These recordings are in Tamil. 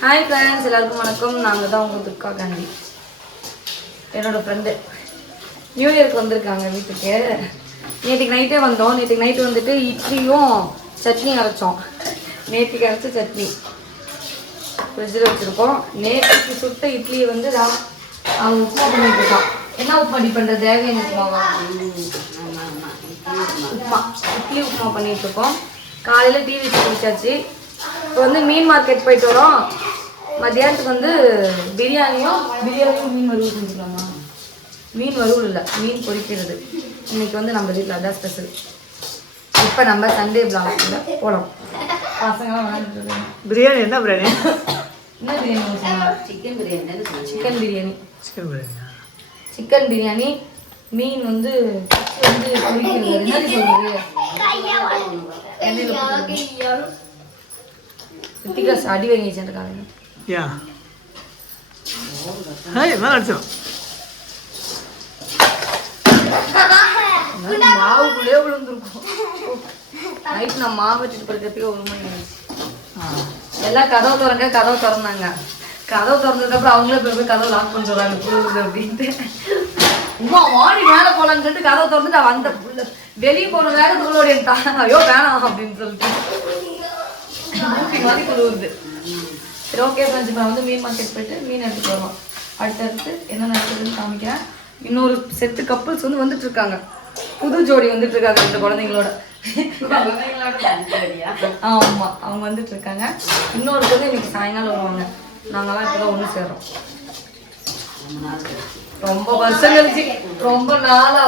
ஹாய் ஃப்ரெண்ட்ஸ், எல்லாருக்கும் வணக்கம். நாங்கள் தான் உங்கள் துர்கா காந்தி, என்னோடய ஃப்ரெண்டு. நியூ இயருக்கு வந்திருக்காங்க வீட்டுக்கு. நேற்றுக்கு நைட்டே வந்தோம். நேற்றுக்கு நைட்டு வந்துட்டு இட்லியும் சட்னி அரைச்சோம். நேற்றுக்கு அரைச்ச சட்னி ஃப்ரிட்ஜில் வச்சுருக்கோம். நேற்றுக்கு சுட்ட இட்லியை வந்து அவன் உப்புமா பண்ணிட்டு இருக்கான். என்ன உப்புமா டி பண்ணுற? தேவையான உப்புமாவா? உப்புமா, இட்லி உப்புமா பண்ணிகிட்ருக்கோம். காலையில் டீ வச்சு குடிச்சாச்சு. இப்போ வந்து மீன் மார்க்கெட் போயிட்டு வரோம். மத்தியானத்துக்கு வந்து பிரியாணியும் மீன் வறுவல் செஞ்சுக்கலாமா? மீன் வறுவல் இல்லை, மீன் பொரிக்கிறது. இன்னைக்கு வந்து நம்ம வீட்டில் அதான் ஸ்பெஷல். இப்போ நம்ம சண்டே பிளாக்ல போகலாம். பசங்களாம் விளையாண்டுட்டு. பிரியாணி என்ன பிரியாணி? என்ன பிரியாணி? சிக்கன் பிரியாணி. சிக்கன் பிரியாணி. மீன் வந்து பொரிக்கிறது. என்ன சொல்றது? ரித்திகாஸ் அடி வாங்கிச்சிருக்காங்க. மாவுக்குள்ளே விழுந்துருக்கும். நைட் நான் மாவு வச்சுட்டு படுக்கிறதுக்கு 1 மணி ஆயிடுச்சு. எல்லாம் கதவை திறந்தாங்க. கதவை திறந்ததுக்கப்புறம் அவங்களே போய் கதவை லாக் பண்ணி சொல்றாங்க குளிருது அப்படின்ட்டு. உமா வாடி மேலே போலான்னு சொல்லிட்டு கதவை திறந்துட்டு வந்த வெளியே போன வேகத்துக்குள்ளோட ஐயோ வேணாம் அப்படின்னு சொல்லிட்டு மாதிரி குளிருது. சரி, ஓகே ஃப்ரெண்ட்ஸ், இப்போ வந்து மீன் மார்க்கெட் போயிட்டு மீன் எடுத்துட்டு வருவோம். அடுத்தடுத்து என்ன நடக்குதுன்னு காமிக்கிறேன். இன்னொரு செட்டு கப்புள்ஸ் வந்து வந்துட்டு இருக்காங்க. புது ஜோடி வந்துட்டு இருக்காங்க 2 குழந்தைங்களோட. ஆமா, அவங்க வந்துட்டு இருக்காங்க. இன்னொருக்கு வந்து இன்னைக்கு சாயங்காலம் வருவாங்க. நாங்கெல்லாம் இப்போதான் ஒன்று சேர்றோம். ரொம்ப வருஷம் கழிச்சு, ரொம்ப நாளா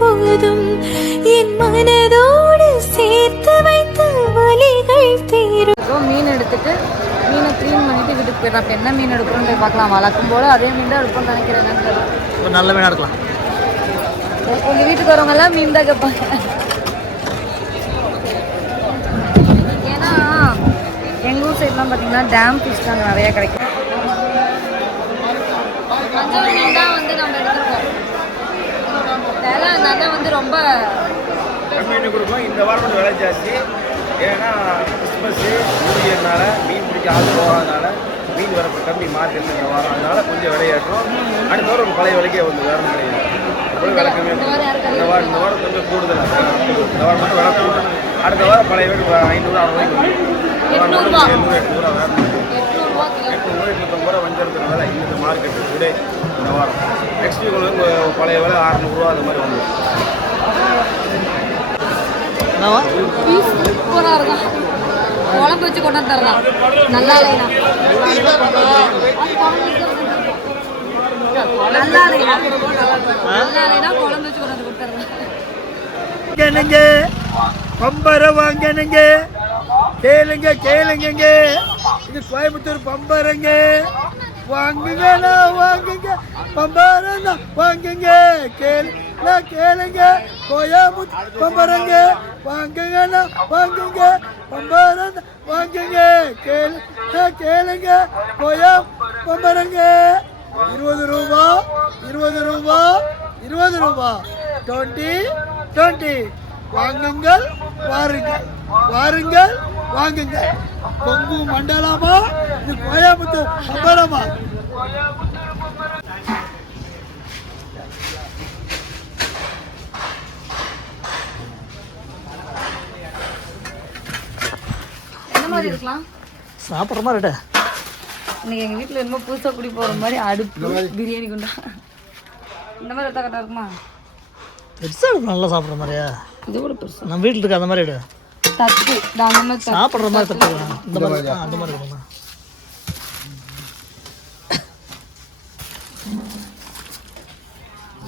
போதும் என் மனதோடு சேர்த்து வைத்த வலிகள் தீரும். மீன் எடுத்துட்டு மீனை க்ளீன் பண்ணிட்டு வீட்டுக்கு போயிடலாம். அப்போ என்ன மீன் எடுக்கிறோன்னு போய் பார்க்கலாம். வழக்கம் போல அதே மீன் தான் எடுப்போம்னு நினைக்கிறேன். நல்ல மீனாக எடுக்கலாம். உங்கள் வீட்டுக்கு வரவங்க எல்லாம் மீன் தான் கேட்பாங்க. ஏன்னா எங்கள் ஊர் சைட்லாம் பார்த்தீங்கன்னா டேம் ஃபிஷ் தான் நிறையா கிடைக்கும். மஞ்சள் மீன் தான் வந்து நம்ம எடுத்துருக்கோம். அதனால வந்து ரொம்ப கம்மி கொடுக்கும். இந்த வாரம் கொஞ்சம் விலை ஜாஸ்தி. ஏன்னா கிறிஸ்மஸ் நியூ இயர்னால மீன் பிடிக்க ஆள் போகாதனால மீன் வரப்பு கம்மி மார்க்கெட் இந்த வாரம். அதனால கொஞ்சம் விலையாட்டும். அடுத்த வாரம் ஒரு பழைய விலைக்கே வந்து வேறு கிடையாது. அப்புறம் விலை கம்மியாக இந்த வாரம் கொஞ்சம் கூடுதலாக. இந்த வாரம் மட்டும் விலை கூடும். அடுத்த வாரம் பழைய விலை 500-600 700-800 வேறு 800-850 வஞ்சிருக்கிற விலை இந்த மார்க்கெட்டு கூட இந்த வாரம். நெக்ஸ்ட் வீக் வந்து பழைய விலை 600 அந்த மாதிரி வந்து சூப்பராக இருக்கும். குழம்பு வச்சு கொண்டு தரலாம். நல்லா இல்லைனா குழம்பு வச்சு கொண்டு கொடுத்துறலாம். பம்பரை வாங்கணுங்க. கேளுங்க. இது கோயம்புத்தூர் பம்பரைங்க. வாங்குங்க பம்பரங்க. வாங்குங்க கேளுங்க. கோயம்புத்தூர் பம்பரங்க. வாங்குங்க பம்பரங்க. வாங்குங்க கேளுங்க. பம்பரங்க. 20 ரூபா 20 வாங்குங்கள் வாங்குங்க. கொங்கு மண்டலமா இது கோயம்புத்தூர் பம்பரமா? என்ன மாதிரி இருக்கலாம்? சாப்பிட்ற மாதிரி. இன்னைக்கு எங்கள் வீட்டில் என்னமோ புதுசாக குடி போகிற மாதிரி அடுப்பு பிரியாணி கொண்டா. இந்த மாதிரி எடுத்தா கரெக்டாக இருக்குமா? பெருசாக இருக்கும். நல்லா சாப்பிட்ற மாதிரியா? இது கூட பெருசு. நம்ம வீட்டில் இருக்க அந்த மாதிரி எடு. தட்டு சாப்பிட்ற மாதிரி தட்டு. இந்த மாதிரி அந்த மாதிரி கொடுங்க.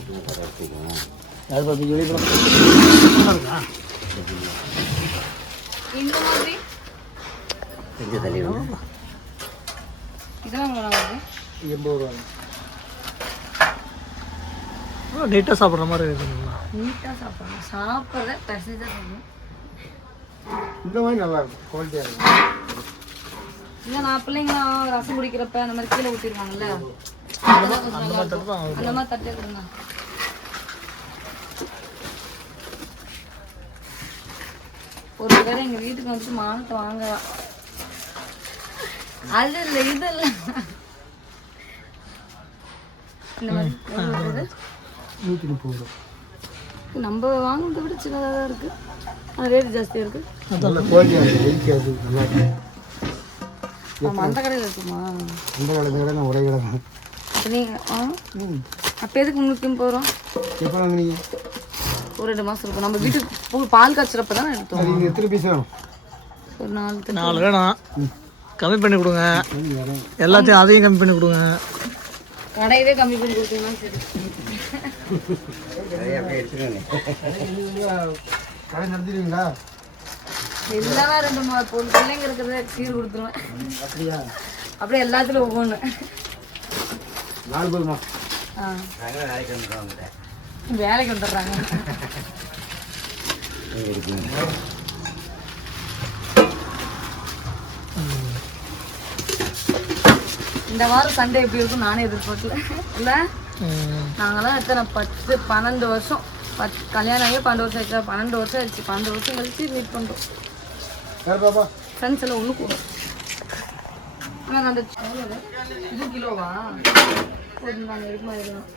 இந்த மாதிரி இதெல்லாம் 80 ரூபா. நீட்டாக சாப்பிட்ற மாதிரி இருக்குங்களா? நீட்டாக சாப்பிட்றத பெசைதான் சாப்பிடணும். இந்த மாதிரி நல்லா இருக்கும், குவாலிட்டியாக இருக்கும். இல்லை, நான் பிள்ளைங்களாம் ரசம் குடிக்கிறப்ப அந்த மாதிரி கீழே ஊற்றிடுவாங்கல்ல, அந்த மாதிரி தட்டே கொடுங்க. ஒரு பேர் எங்கள் வீட்டுக்கு வந்துட்டு மானத்தை வாங்கலாம். அது இல்லை இது இல்லை இந்த மாதிரி 130 ரூபா. நம்ம வாங்குறத விட சின்னதாக தான் இருக்குது. ஆனால் ரேட்டு ஜாஸ்தியாக இருக்குது. அதான் குவாலிட்டியாக இருக்குது. நல்லா இருக்கு. ஆமாம் அந்த கடையில் இருக்குமா? இந்த கடை நான் ஒரே கடை தான். அப்போ நீங்கள் அப்போ எதுக்கு 330 ரூபா? எப்போ வாங்குனீங்க? ஒரு 2 மாதம் இருக்கும். நம்ம வீட்டுக்கு பால் காய்ச்சறப்ப தான் எடுத்தோம். நீங்கள் எத்தனை பீஸ் வேணும்? ஒரு 4 வேணும். கம்மி பண்ணி கொடுங்க. எல்லாத்தையும் அதையும் கம்மி பண்ணி கொடுங்க. கடையவே கம்மி பண்ணி கொடுத்தீங்கன்னா சரி. கடை நடத்திடுவீங்களா? இல்லைன்னா 2 பிள்ளைங்க இருக்கிறத சீர் கொடுத்துருவேன். அப்படியா? அப்படியே எல்லாத்துலையும் ஒவ்வொன்று 4 போதுமா? வேலைக்கு வந்துடுறாங்க. இந்த வாரம் சண்டே எப்படி இருக்கும் நானே எதிர்பார்க்கல. இல்லை நாங்களாம் எத்தனை 10-12 வருஷம் கல்யாணம் ஆகி 12 வருஷம் ஆயிடுச்சா? 12 வருஷம் ஆயிடுச்சு. 12 வருஷம் கழிச்சு மீட் பண்ணுறோம். ஃப்ரெண்ட்ஸ் எல்லாம் ஒன்று கூட அந்த இது கிலோவா நாங்கள் இருக்குமா இருக்கலாம்.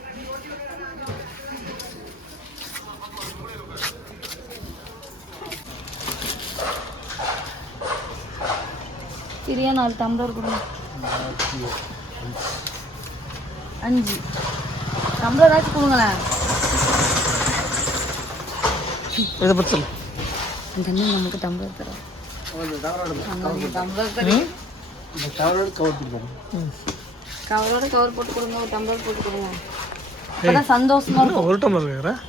சரியா 4 டம்ளர் கொடுங்க. 5 டம்ளர் ஆச்சு கொடுங்களேன். இதை பற்றி சொல்லு. தண்ணி நமக்கு டம்ளர் தரோம். டம்ளர் தரேன். கவரோட கவர் போட்டு கொடுங்க. ஒரு டம்ளர் போட்டு கொடுங்க. அப்பதான் சந்தோஷமா இருக்கும். ஒரு டம்ளர் கேட்குறேன்.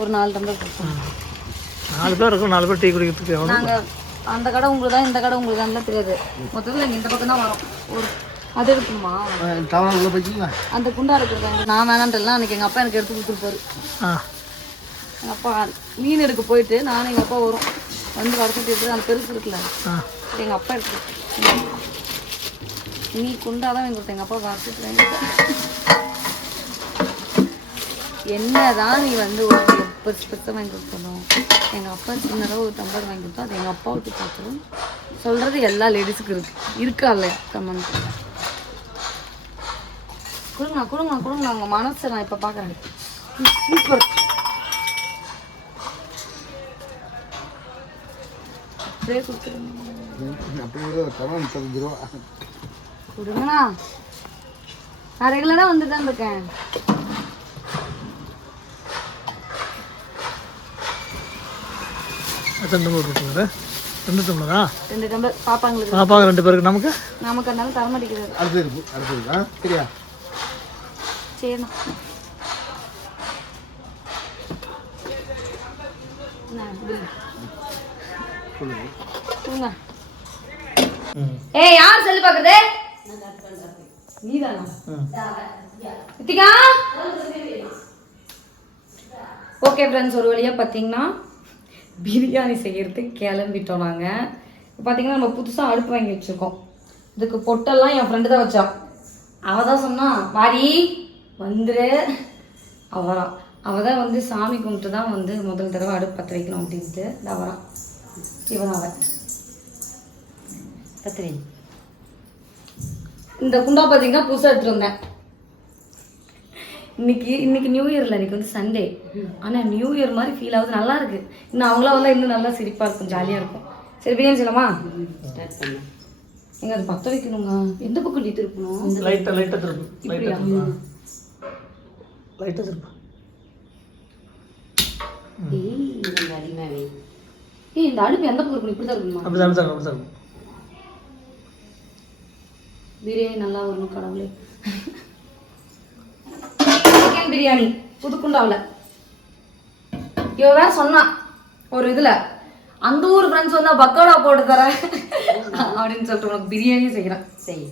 ஒரு 4 டம்ளர் கொடுப்போம். 4 பேர் இருக்கும். 4 பேர் டீ குடிக்கிறதுக்கு எவ்வளோ? நாங்கள் அந்த கடை உங்களுக்கு தான் இந்த கடை உங்களுக்கு தான் தெரியாது. மொத்தத்தில் இந்த பக்கம் தான் வரும். ஒரு அது இருக்குமா டவுனுக்குள்ளே போய்க்கிங்களா? அந்த குண்டா இருக்கிறது நான் வேணான்றலாம். அன்றைக்கி எங்கள் அப்பா எனக்கு எடுத்து கொடுத்துருப்பாரு. எங்கள் அப்பா மீன் எடுக்க போயிட்டு நானும் எங்கள் அப்பா வரும் வந்து வடச்சிட்டு எடுத்து அந்த பெருசு இருக்குல்ல எங்கள் அப்பா எடுத்து நீ குண்டா தான் வாங்கி கொடுத்த. எங்கள் அப்பா வடச்சிட்டு வாங்கி என்னதான் நீ வந்து ஒரு பெருசு பெருசாக வாங்கி கொடுத்தணும். எங்கள் அப்பா சின்னதாக ஒரு டம்ளர் வாங்கி கொடுத்தோம். அது எங்கள் அப்பா விட்டு பார்த்துரும். சொல்கிறது எல்லா லேடிஸுக்கும் இருக்கா இல்லையா? கமெண்ட் கொடுங்க. உங்கள் மனசை நான் இப்போ பார்க்குறேன். சூப்பர். அப்படியே கொடுங்கண்ணா. நான் ரெகுலராக வந்து தான் இருக்கேன். எத்தனை டம்ளர் போட்டுருக்காரு? 2 டம்ளரா? 2 டம்ளர் பாப்பாங்களுக்கு. பாப்பாங்க 2 பேருக்கு. நமக்கு இருந்தாலும் தர மாட்டேங்கிறாரு. அடுத்தது சரியா? சரிண்ணா. ஏய் யார் செல்லு பாக்குறது? நீதானா? ரித்திகா. ஓகே ஃப்ரெண்ட்ஸ், ஒரு வழியாக பார்த்தீங்கன்னா பிரியாணி செய்யறதுக்கு கிளம்பிட்டோம். நாங்கள் பார்த்தீங்கன்னா நம்ம புதுசாக அடுப்பு வாங்கி வச்சுருக்கோம். இதுக்கு பொட்டெல்லாம் என் ஃப்ரெண்டு தான் வச்சான். அவள் தான் சொன்னான் வாரி வந்துரு. அவள் தான் வந்து சாமி கும்பிட்டு தான் வந்து முதல் தடவை அடுப்பு பற்ற வைக்கணும் அப்படின்ட்டு அவரான் இவன் அவன் பத்திரி. இந்த குண்டா பார்த்தீங்கன்னா புதுசாக எடுத்துகிட்டு வந்தேன். இன்னைக்கு நியூ இயரில் இன்னைக்கு வந்து சண்டே. ஆனால் நியூ இயர் மாதிரி ஃபீல் ஆகுது. நல்லா இருக்கு. இன்னும் அவங்களாம் வந்தால் இன்னும் நல்லா சிரிப்பாக இருக்கும், ஜாலியாக இருக்கும். சரி பிரியாணி செய்யலாமா? ஸ்டார்ட் பண்ணு. எங்க அது பற்ற வைக்கணுங்க. எந்த பக்கம் நீ திருப்பணும்? லைட்டாக திருப்பு. லைட்டாக திருப்பு. இந்த அடுப்பு எந்த பக்கம் இருக்கணும்? இப்படி தான் இருக்கணுமா? அப்படி தான். பிரியாணி நல்லா வரணும் கடவுளே. சிக்கன் பிரியாணி புதுக்குண்டாவில் இவ வேற சொன்னா ஒரு இதுல அந்த ஊர் ஃப்ரெண்ட்ஸ் வந்தா பக்கோடா போட்டு தரேன் அப்படின்னு சொல்லிட்டு உனக்கு பிரியாணி செய்யறேன். சரி.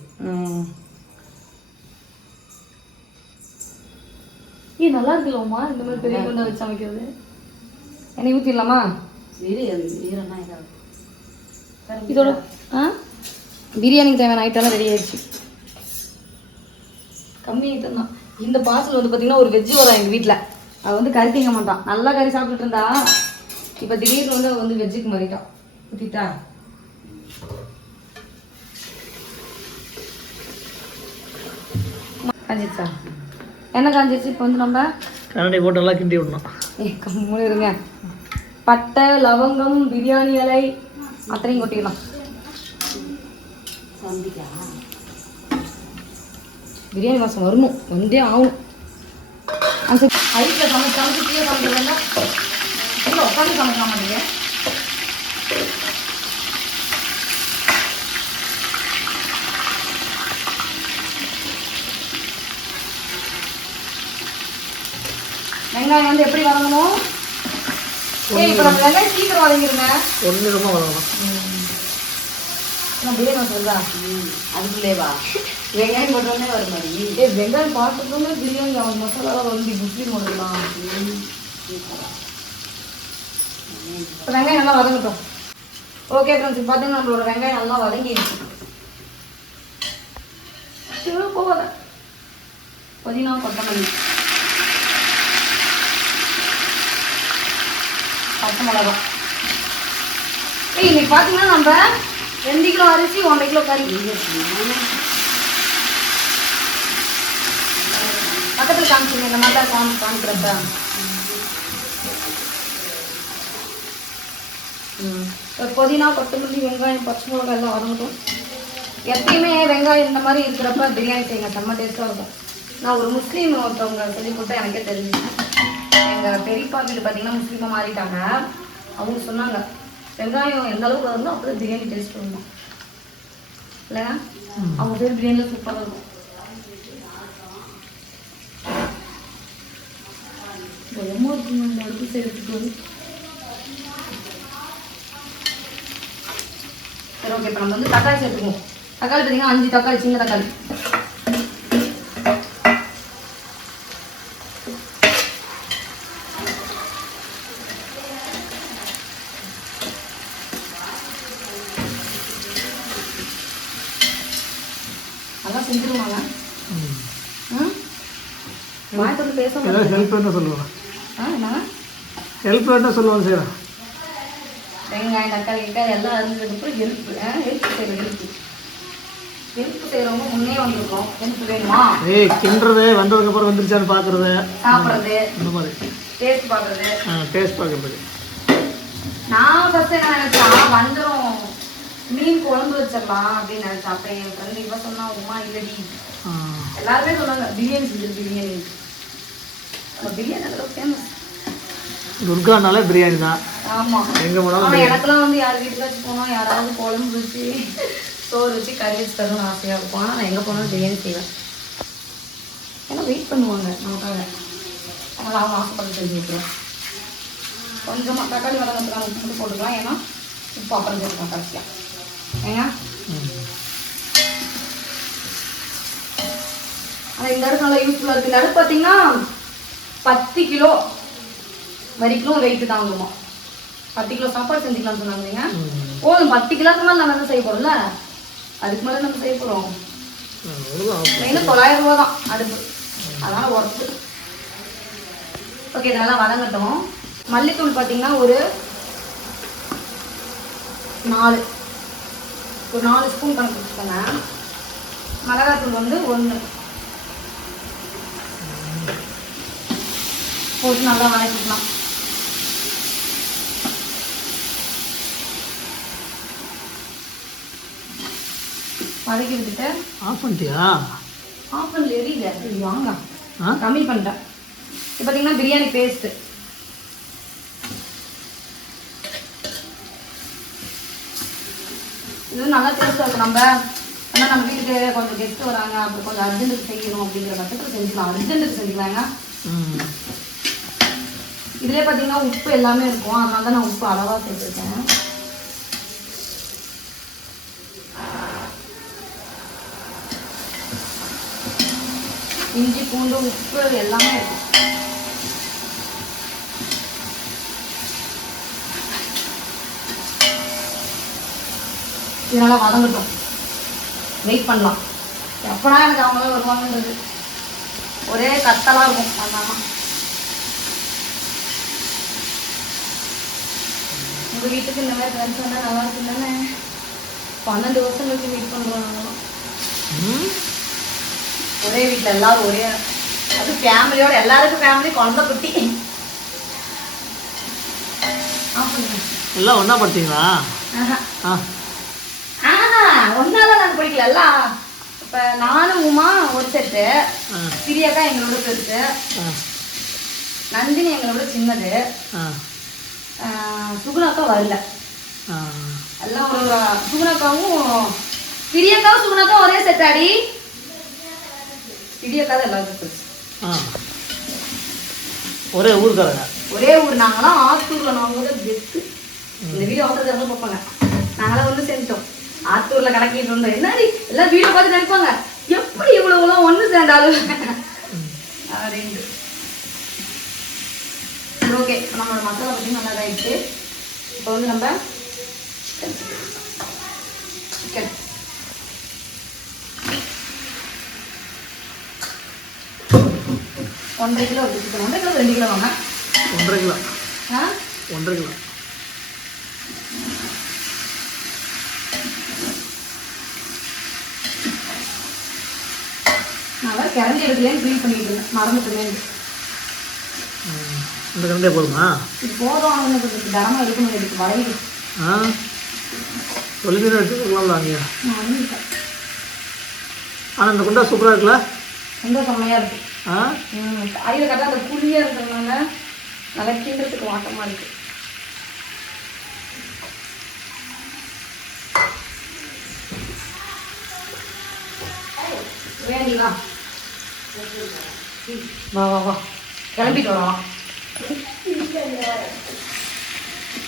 நல்லா இருக்குல்லம்மா இந்த மாதிரி பெரிய குண்டா வச்சு சமைக்கிறது. என்னை ஊற்றிடலாமா? இதோட பிரியாணிக்கு தேவையான ஐட்டம்லாம் ரெடி ஆயிடுச்சு. கம்மி ஐட்டம் தான். இந்த பார்சல் வந்து பார்த்தீங்கன்னா ஒரு வெஜ்ஜு வரும் எங்கள் வீட்டில். அவள் வந்து கறி திங்க மாட்டான். நல்லா கறி சாப்பிட்டுட்டு இருந்தா இப்போ திடீர்னு வந்து அவள் வந்து வெஜ்ஜுக்கு மாறிட்டான். ஊற்றிட்டா காஞ்சிச்சா என்ன காஞ்சிச்சு இப்போ வந்து நம்ம கரண்டி போட்டு நல்லா கிண்டி விடணும். கம்முன்னு இருங்க. பட்டை லவங்கம் பிரியாணி இலை அத்தனையும் கொட்டிக்கலாம். பிரியாணி வாசம் வரணும், வந்தே ஆகும். அந்த ஐட்டில் சமைச்சு கீழே சமைக்கிறதா இல்லை உட்காந்து சமைக்க மாட்டீங்க. வெங்காயம் வந்து எப்படி வதங்கணும்? இப்போ நம்ம வெங்காயம் சீக்கிரம் வதங்கிடுங்க. ஒரு நிமிஷமாக வதங்கணும். பிரியாணி சொல்லுதா அதுக்குள்ளேவா வெங்காயம் போட்டோன்னே வர மாதிரி வெங்காயம் பார்த்துட்டோன்னே பிரியாணி அவங்க மசாலாலாம் வந்து முஸ்லீம் போடலாம். இப்போ வெங்காயம் நல்லா வதங்கட்டும். ஓகே ஃப்ரெண்ட்ஸ், இப்போ பார்த்தீங்கன்னா நம்மளோட வெங்காயம் நல்லா வதங்கிடுச்சு. போகாத புதினா கொத்தமல்லி பச்சை மிளகா. இன்னைக்கு பார்த்தீங்கன்னா நம்ம 2 கிலோ அரிசி 1.5 கிலோ கறி. பக்கத்தில் காமிச்சிருங்க, இந்த மாதிரி தான் காமிக்கிறப்ப. புதினா கொத்தமல்லி வெங்காயம் பச்சை மிளகாய் எல்லாம் வதங்கட்டும். எப்பயுமே வெங்காயம் இந்த மாதிரி இருக்கிறப்ப பிரியாணி செய்யுங்க, செம்ம டேஸ்ட்டாக இருக்கும். நான் ஒரு முஸ்லீம் ஒருத்தவங்க சொல்லி கொடுத்தா எனக்கே தெரிஞ்சுச்சு. எங்கள் பெரியப்பா வீடு பார்த்தீங்கன்னா முஸ்லீமாக மாறிட்டாங்க. அவங்க சொன்னாங்க வெங்காயம் எந்த அளவுக்கு வருதோ அப்படியே பிரியாணி டேஸ்ட் வரும் இல்லையா? அவங்க பேர் பிரியாணியில் சூப்பராக இருக்கும். பயமா இருக்குங்க இந்த அடுப்பு செய்யறதுக்கு. சரி ஓகே, இப்போ நம்ம வந்து தக்காளி சேர்த்துக்குவோம். தக்காளி பார்த்தீங்கன்னா 5 தக்காளி, சின்ன தக்காளி. அதெல்லாம் செஞ்சிருவாங்க. மாயத்தோடு பேச ஹெல்ப் என்ன சொல்லுவாங்க? என்ன ஹெல்ப் என்ன சொல்லுவாங்க செய்யலாம். வெங்காயம் தக்காளி கிட்ட எல்லாம் அரிஞ்சதுக்கப்புறம் ஹெல்ப் செய்கிறவங்க முன்னே வந்திருக்கோம். ஹெல்ப் வேணுமா? கிண்டுறது வந்ததுக்கப்புறம் வந்துருச்சான்னு பார்க்குறது, சாப்பிட்றது, இந்த மாதிரி டேஸ்ட் பார்க்குறது. டேஸ்ட் பார்க்குறது. நான் ஃபஸ்ட்டு என்ன நினச்சா வந்துடும் மீன் குழம்பு வச்சிடலாம் அப்படின்னு நினச்சேன். அப்புறம் என் ஃப்ரெண்டு இப்போ சொன்னா உமா இல்லடி எல்லாருமே சொன்னாங்க பிரியாணி செஞ்சது. பிரியாணி பிரியாணி அதெல்லாம் ஃபேமஸ். துர்கானாலே பிரியாணி தான். ஆமாம், எங்கே போனாலும். ஆனால் எனக்குலாம் வந்து யார் வீட்டுக்காச்சும் போனால் யாராவது குழம்பு வச்சு சோறு வச்சு கறி வச்சு தரணும்னு ஆசையாக இருக்கும். ஆனால் நான் எங்கே போனாலும் பிரியாணி செய்வேன். ஏன்னா வெயிட் பண்ணுவாங்க நமக்காக. அவங்கள அவங்க ஆசைப்பட்டு செஞ்சு வைக்கிறோம். கொஞ்சமாக தக்காளி வதங்கிறதுக்கான உப்பு மட்டும் போட்டுக்கலாம். ஏன்னா உப்பு அப்புறம் சேர்த்துக்கலாம் கடைசியாக. ஏங்க ஆனால் இந்த அடுப்பு நல்லா யூஸ்ஃபுல்லாக இருக்குது. இந்த அடுப்பு பார்த்தீங்கன்னா 10 கிலோ வரைக்கும் வெயிட்டு தாங்குமா. 10 கிலோ சாப்பாடு செஞ்சுக்கலாம்னு சொன்னாங்க. போதும், 10 கிலோக்கு மேலே நம்ம என்ன செய்ய போகிறோம்ல, அதுக்கு மேலே நம்ம செய்ய போகிறோம். மெயினாக 900 ரூபா தான் அடுப்பு, அதனால் ஒர்த்து. ஓகே, இதெல்லாம் வதங்கட்டும். மல்லித்தூள் பார்த்தீங்கன்னா ஒரு 4 ஸ்பூன் கணக்கு வச்சுக்கோங்க. மிளகாத்தூள் வந்து 1 போட்டு நல்லா வதக்கிக்கலாம். வதக்கி விட்டுட்டு ஆஃப் பண்ணிட்டியா? ஆஃப் பண்ணல, எரியல. வாங்க கம்மி பண்ணிட்டேன். இப்போ பார்த்தீங்கன்னா பிரியாணி பேஸ்ட்டு இது நல்லா டேஸ்ட்டாக இருக்கும். ஆனால் நம்ம வீட்டுக்கு கொஞ்சம் கெஸ்ட்டு வராங்க, அப்புறம் கொஞ்சம் அர்ஜென்ட்டுக்கு செய்யணும் அப்படிங்கிற பட்சத்தில் செஞ்சுக்கலாம். அர்ஜென்ட்டுக்கு செஞ்சுக்கலாங்க. இதுலேயே பார்த்தீங்கன்னா உப்பு எல்லாமே இருக்கும், அதனால தான் நான் உப்பு அளவாக சேர்த்துருக்கேன். இஞ்சி பூண்டு உப்பு எல்லாமே இருக்கும். இதனால வதங்கட்டும், வெயிட் பண்ணலாம். எப்படா எனக்கு அவங்களாம் வருவாங்கன்றது ஒரே கத்தலாக இருக்கும். அதனால நம்ம வீட்டுக்கு இந்த மாதிரி ஃப்ரெண்ட்ஸ் வந்தால் நல்லா இருக்கும் தானே. 12 வருஷம் கழிச்சு மீட் பண்ணுறோம் நாங்களாம். ஒரே வீட்டில் எல்லாரும் ஒரே, அது ஃபேமிலியோட, எல்லாருக்கும் ஃபேமிலி, குழந்தை குட்டி. எல்லாம் ஒன்றா படிச்சிங்களா? ஒன்னாதான் நாங்கள் படிக்கல எல்லாம். இப்போ நானும் உமா ஒரு செட்டு, பிரியாக்கா எங்களோட பெருசு, நந்தினி எங்களோட சின்னது, சுகுணாக்கா வரல. எல்லாம் ஒரு சுகுணாக்காவும் பிரியாக்காவும் சுகுணாக்காவும் ஒரே செட்டாடி. பிரியாக்கா தான் எல்லாருக்கும் பெருசு. ஒரே ஊருக்காரங்க, ஒரே ஊர். நாங்களாம் ஆத்தூர்ல, நாங்கள் தான் பெஸ்ட்டு. இந்த வீடியோ ஆத்தூர் பார்ப்பாங்க. நாங்களாம் வந்து சேர்ந்துட்டோம் ஆத்தூர்ல கணக்கிட்டு இருந்தோம். என்னடி எல்லாம் வீடியோ பார்த்து நினைப்பாங்க, எப்படி இவ்வளவுலாம் ஒன்று சேர்ந்தாலும் அப்படின்ட்டு. ஓகே, நம்மளோட மசாலா பற்றி நல்லா ஆயிடுச்சு. இப்போ வந்து நம்ம சிக்கன் 1.5 கிலோ இருக்கு. சிக்கன் 1.5 கிலோ 2 கிலோ வாங்க. 1.5 கிலோ. 1.5 கிலோ. நான் வேறு கிளம்பி எடுக்கலேன்னு க்ளீன் பண்ணிட்டு இருந்தேன், மறந்துட்டேன். இந்த கரண்டே போதுமா? இது போதும். ஆனால் கொஞ்சம் தரமாக இருக்கணும், எடுத்து வளையுது. சொல்லிட்டு எடுத்துக்கலாம்ல அங்கேயா? நான் வந்துட்டேன். ஆனால் இந்த குண்டா சூப்பராக இருக்குல்ல? ரொம்ப செம்மையாக இருக்கு. அடியில் கரெக்டாக அந்த புளியாக இருக்கிறதுனால நல்லா கிண்டுறதுக்கு வாட்டமாக இருக்கு. வேண்டிவா வா வா வா கிளம்பிட்டு வரலாம்.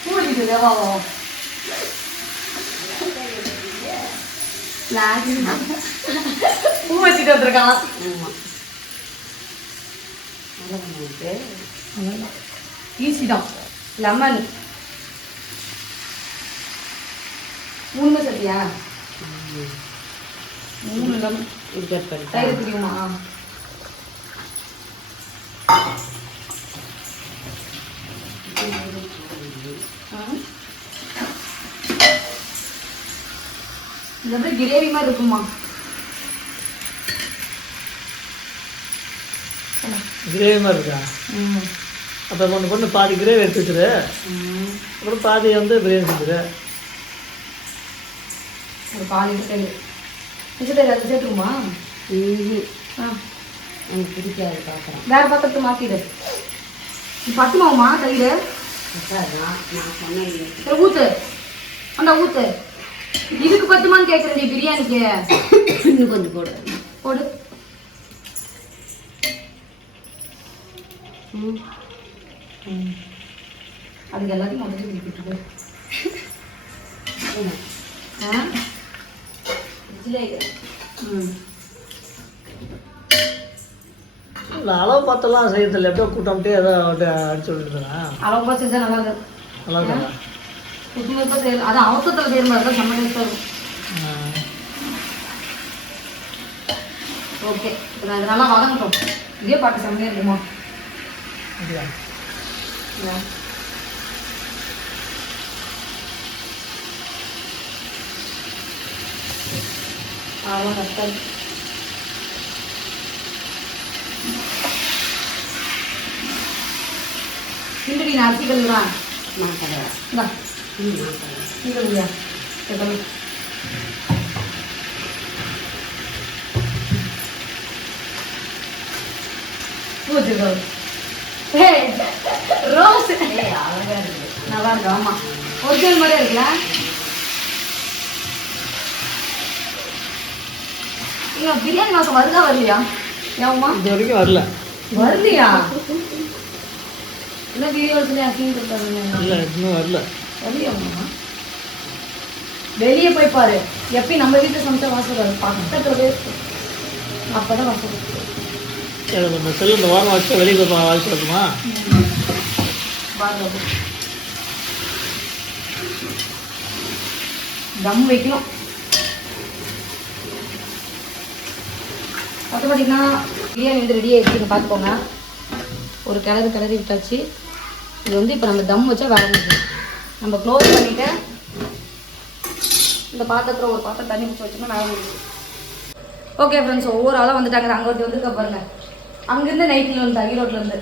பூடிட்டு வா வா வா. பூ வச்சுட்டு வந்துருக்கான். ஈஸி தான். லெமன் 3 சரியா? 3 லெமன். தயிர் தெரியுமா? இது அப்படியே கிரேவி மாதிரி இருக்குமா? கிரேவி மாதிரி இருக்கா? அப்போ ஒன்று பொண்ணு பாதி கிரேவி எடுத்து வச்சுரு, அப்புறம் பாதி வந்து பிரியாணி செஞ்சுரு. ஒரு பாதி தயிர் அதை சேர்த்துக்குமா? எனக்கு பிடிக்காது பார்க்குறேன். வேற பக்கத்து மாற்றிடு. பத்துமாவுமா தயிர்? நான் சொன்னேன் ஊத்து. அந்த ஊத்து. இதுக்கு பத்துமான்னு கேட்குறேன் பிரியாணிக்கு. இன்னும் கொஞ்சம் போடு. போடு. அதுக்கு எல்லாத்தையும் முதல்ல கொடுத்துட்டு இல்லை அளவு பார்த்தெல்லாம் செய்யறதில்ல, எப்படியோ கூட்டம்ட்டே ஏதோ அடிச்சு விட்டுருந்தேன். அளவு பார்த்து செஞ்சால் நல்லா இருக்கு. நல்லா இருக்கா? புதுமையாக செய்யலாம். அது அவசரத்தில் செய்யற மாதிரி தான் செம்ம டேஸ்ட்டாக இருக்கும். ஓகே, இப்போ நான் இது நல்லா வதங்கட்டும். இதே பாட்டு செம்மையாக இருக்குமா? அவ்வளோ கஷ்டம். கிண்டடி நான் அரிசி கல்லுதான். நான் கிடையாது. இந்தா கிண்டடியா கேட்கணும். பூஜை ரோஸ் அழகாக இருக்குது. நல்லா இருக்கு. ஆமாம், ஒரிஜினல் மாதிரியே இருக்குல்ல? இன்னும் பிரியாணி மாதம் வருதா வரலையா? ஏம்மா இது வரைக்கும் வரல. வரலையா? இல்லை வீடியோஸ்லேயே அக்கிங் கொடுத்தாங்க. இல்லை, இன்னும் வரல. வரலையாம்மா? வெளியே போய் பாரு. எப்பயும் நம்ம வீட்டில் சமைச்சா வாசல் வரும். பக்கத்தில் போய் அப்போ தான் வாசல் வரும். இந்த செல்லு இந்த வாரம் வச்சு வெளியே போய் வாய்ப்பு இருக்குமா? தம் வைக்கணும். பார்த்தீங்கன்னா பிரியாணி வந்து ரெடி ஆகிடுச்சு. பார்த்துக்கோங்க, ஒரு கிளறி விட்டாச்சு. இது வந்து இப்போ நம்ம தம் வச்சா வேலை முடியும். நம்ம க்ளோஸ் பண்ணிவிட்டு இந்த பாத்திரத்தில் ஒரு பாத்திரம் தண்ணி பிடிச்சி வச்சோம்னா மேலே ஓகே ஃப்ரெண்ட்ஸ் ஒவ்வொரு ஆளாக வந்துட்டாங்க. அங்கே ஒருத்தி வந்துருக்க பாருங்க. அங்கேருந்து நைட்டில் வந்துட்டா ஈரோட்லேருந்து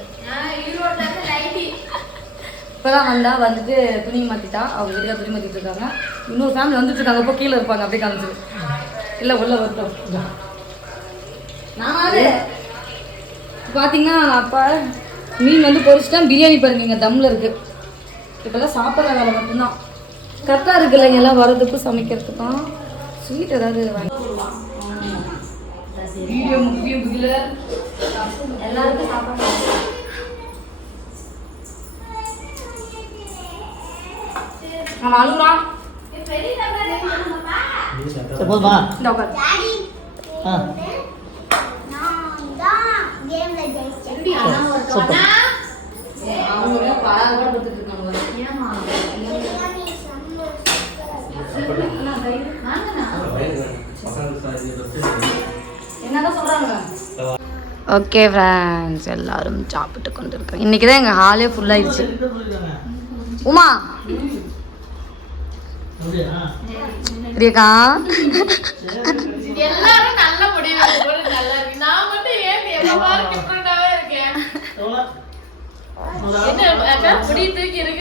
இப்போதான் வந்துட்டு துணி மாற்றிட்டா. அவங்க வீட்டில் துணி மாற்றிட்டு இருக்காங்க. இன்னொரு ஃபேமிலி வந்துட்டு இருக்காங்க. இப்போ கீழே இருப்பாங்க அப்படியே காமிச்சிரு. இல்லை உள்ள வருத்தம் நான் பார்த்தீங்கன்னா அப்போ மீன் வந்து பொரிச்சிட்டேன். பிரியாணி பாருங்க இங்கே தம்மில் இருக்குது. இப்போல்லாம் சாப்பிட்ற வேலை மட்டும்தான் கரெக்டாக இருக்குது இல்லைங்க. எல்லாம் வரதுக்கும் சமைக்கிறதுக்கும் ஸ்வீட் ஏதாவது வாங்கி வீடியோ முக்கியம் எல்லாருக்கும் சாப்பிட நான் அழுகுறா போதுமா? இந்த உட்காரு. சூப்பர். அவங்க பழம் கூட கொடுத்துட்டு இருக்காங்க. என்னதான் சொல்றாங்க? ஓகே ஃப்ரெண்ட்ஸ் எல்லாரும் சாப்பிட்டு கொண்டு இருக்கோம். இன்னைக்கு தான் எங்கள் ஹாலே ஃபுல்லாகிடுச்சு. உமா பிரியக்கா எல்லாரும் நல்ல முடிவு நல்லா இருக்கு. நான் மட்டும் ஏன் எப்ப பாரு டிஃபரெண்டாவே இருக்கேன். என்ன புடி தூக்கி இருக்கு.